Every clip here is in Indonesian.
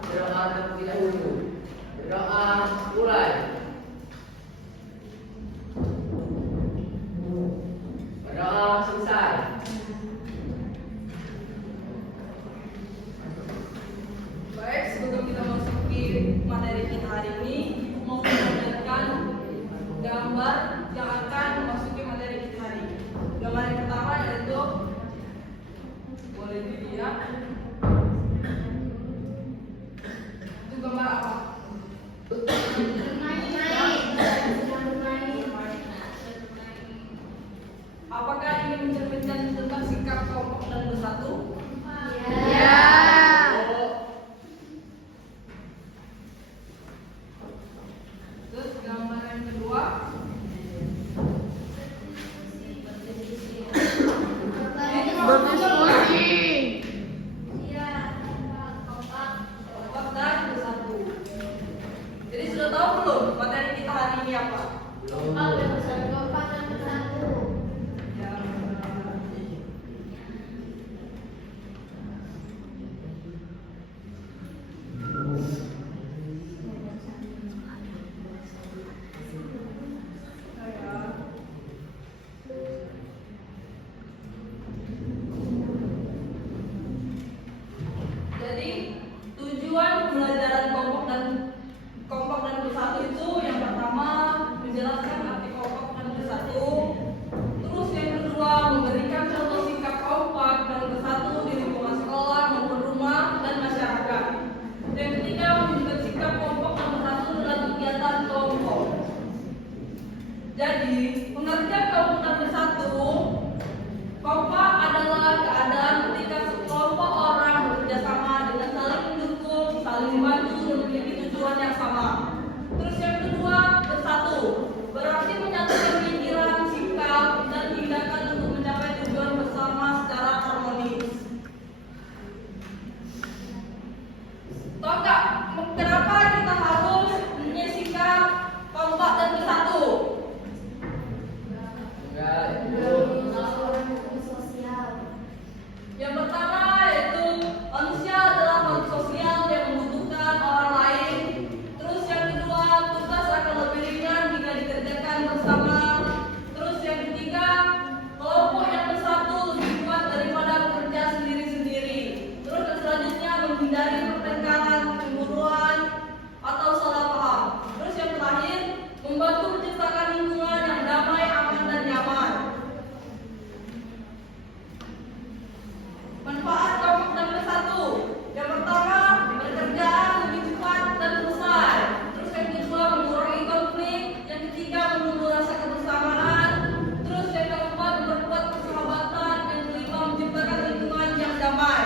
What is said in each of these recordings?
Berdoa terlebih dahulu. Berdoa mulai. Berdoa selesai. Baik, sebelum kita masuki materi kita hari ini, mau mengajarkan gambar yang akan memasuki materi kita hari ini. Gambar yang pertama yaitu, boleh dilihat, itu gambar apa? Apakah ini mencerminkan tentang sikap kelompok dan bersatu? Ya. Terus gambar yang kedua, Berdiskusi. kompak dan bersatu. Jadi sudah tahu belum materi kita hari ini apa? Ya. Jadi tujuan pembelajaran kelompok dan bersatu itu yang pertama menjelaskan arti kelompok dan bersatu. Terus yang kedua memberikan contoh sikap kompak dan bersatu di lingkungan sekolah maupun rumah dan masyarakat. Yang ketiga menunjukkan sikap kelompok dan bersatu dalam kegiatan kelompok. Jadi pengertian kelompok dan bersatu, kompak adalah keadaan ketika sekelompok orang bekerja sama dengan saling mendukung, saling membantu dan memiliki tujuan yang sama. Terus yang kedua, bersatu, berarti menyatukan pikiran, sikap, dan tindakan untuk mencapai tujuan bersama secara harmonis. Tahu nggak kenapa kita harus punya sikap kompak dan bersatu? Enggak, itu. Yang pertama yaitu manusia adalah makhluk sosial yang membutuhkan orang lain. Terus yang kedua, tugas akan lebih ringan jika dikerjakan bersama. Terus yang ketiga, kelompok yang bersatu lebih kuat daripada bekerja sendiri-sendiri. Terus yang selanjutnya menghindari pertengkaran, kecemburuan, atau salah paham. Terus yang terakhir, membantu menciptakan lingkungan yang damai, aman, dan nyaman. Manfaat kelompok dan bersatu. Yang pertama, pekerjaan lebih cepat dan selesai. Terus yang kedua, mengurangi konflik. Yang ketiga, menumbuh rasa kebersamaan. Terus yang keempat, memperkuat persahabatan. Yang kelima, menciptakan lingkungan yang damai.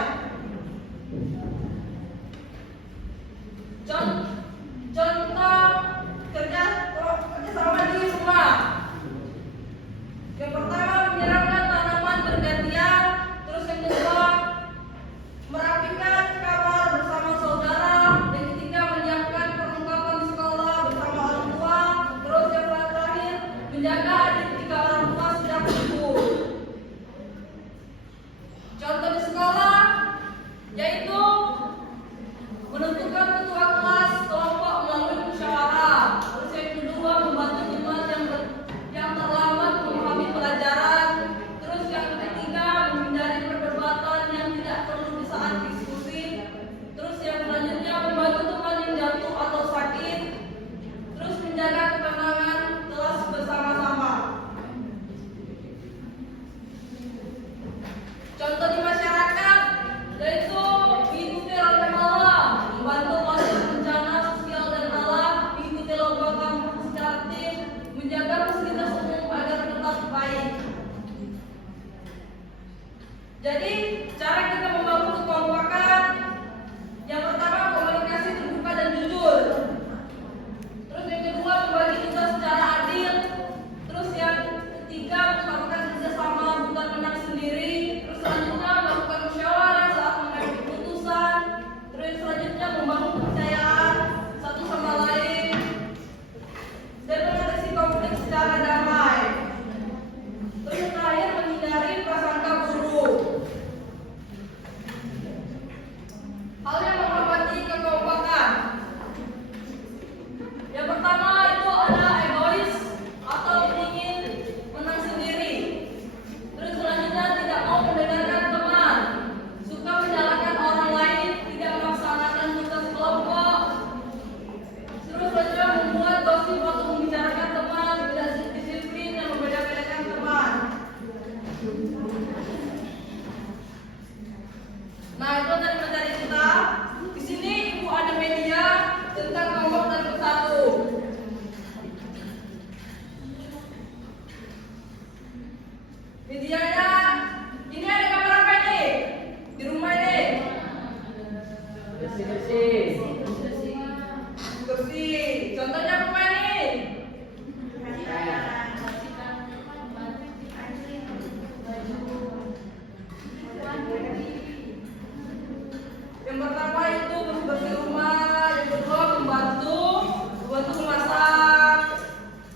membantu memasak.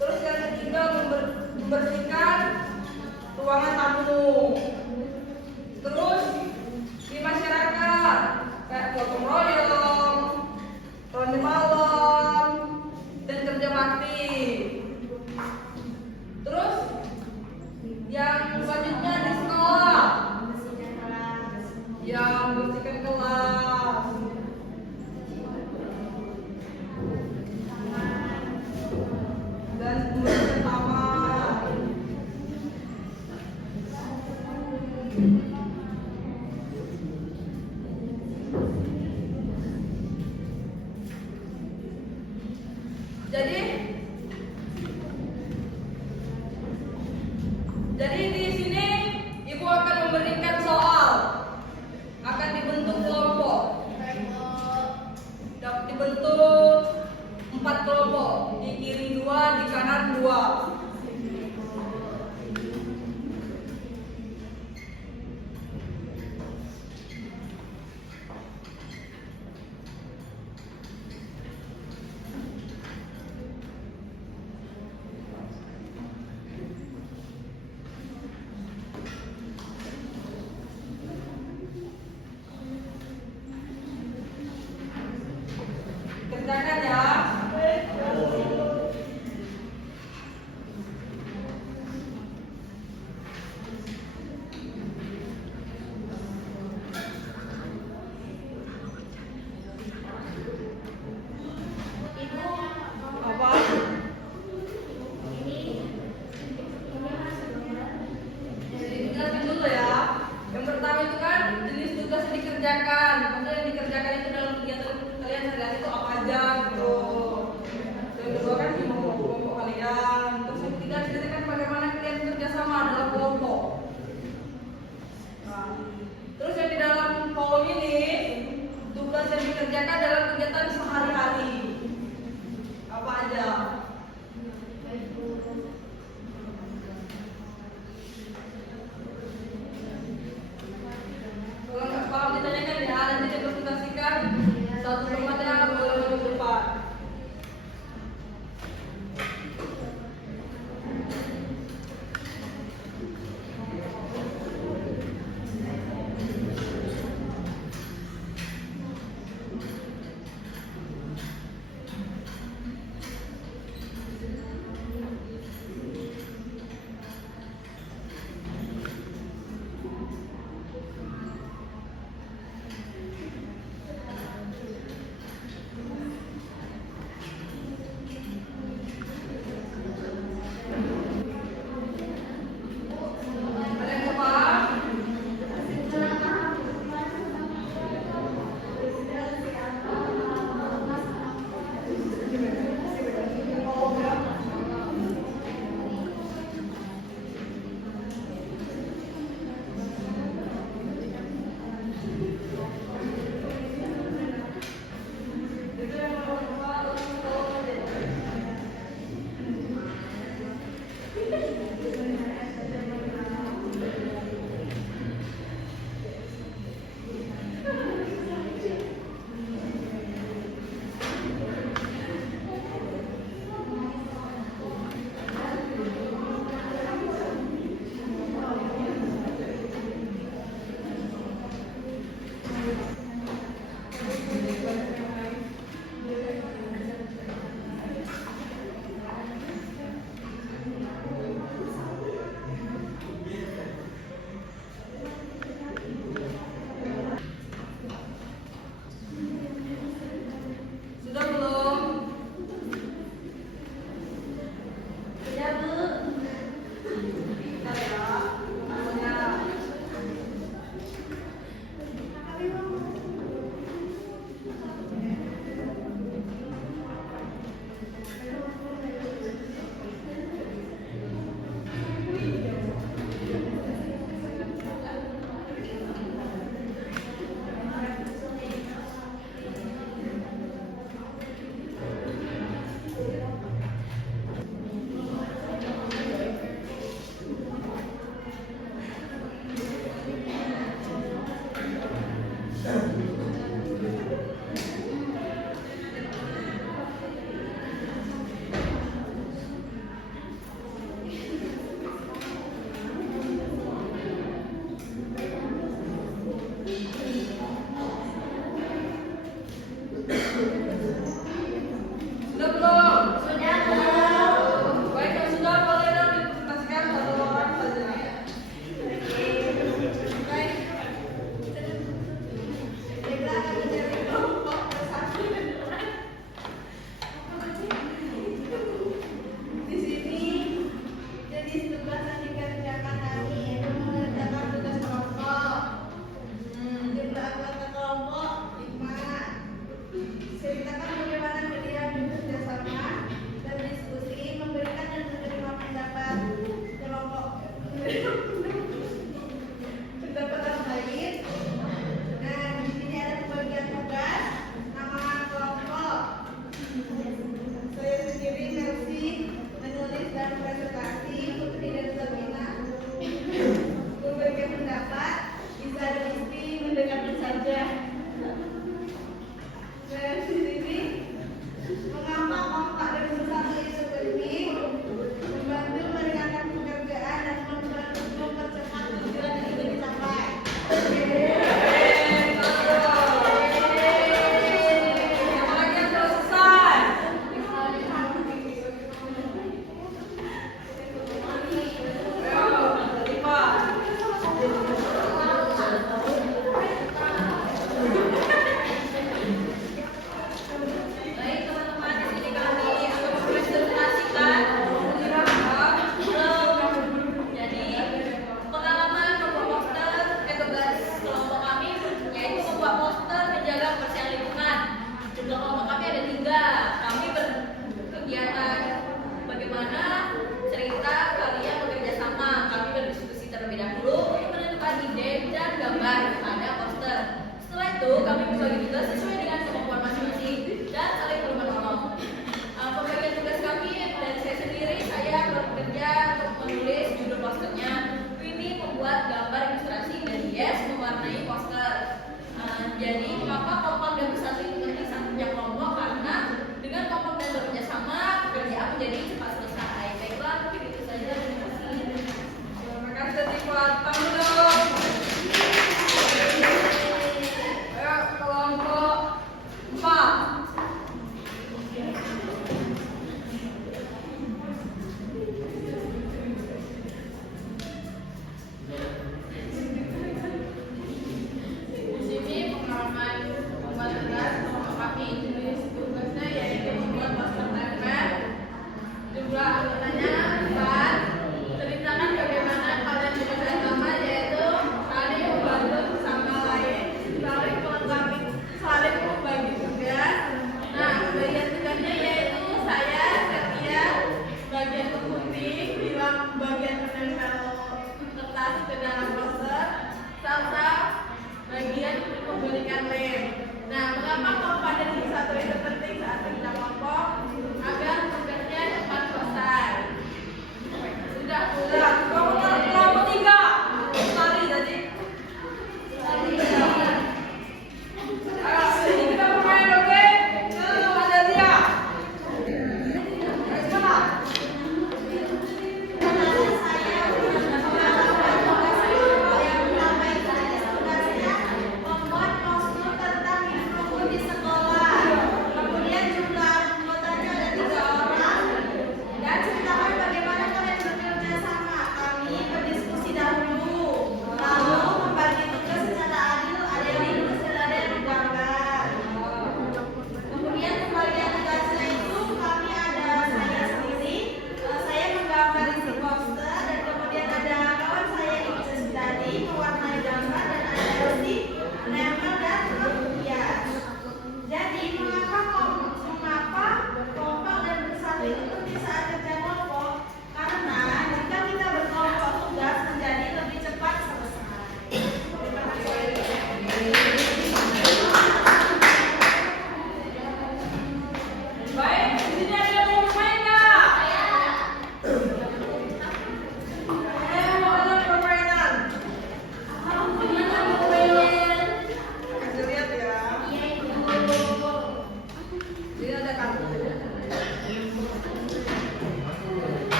Terus yang ketiga membersihkan ruangan tamu. Terus di masyarakat kayak gotong royong, ronde malam, dan kerja bakti. Terus yang selanjutnya di sekolah, yang membersihkan kelas, dan membersihkan taman. Jadi di sini Ibu akan memberikan soal, akan dibentuk kelompok, dapat dibentuk 4 kelompok, di kiri 2, di kanan 2. Kerjakan ya. Apa? Jadi jelasin dulu ya. Yang pertama itu kan jenis tugas yang dikerjakan. Maksudnya yang dikerjakan itu dalam kegiatan kalian sehari-hari itu apa aja gitu. Yang kedua kan di kelompok kalian. Terus yang ketiga ceritakan bagaimana kalian kerjasama dalam kelompok. Nah, terus yang di dalam kolom ini tugas yang dikerjakan dalam kegiatan sehari-hari apa aja. Kalau nggak paham ditanyakan ya, nanti dipresentasikan satu temannya boleh maju ke depan.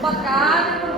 Empat kan? Yang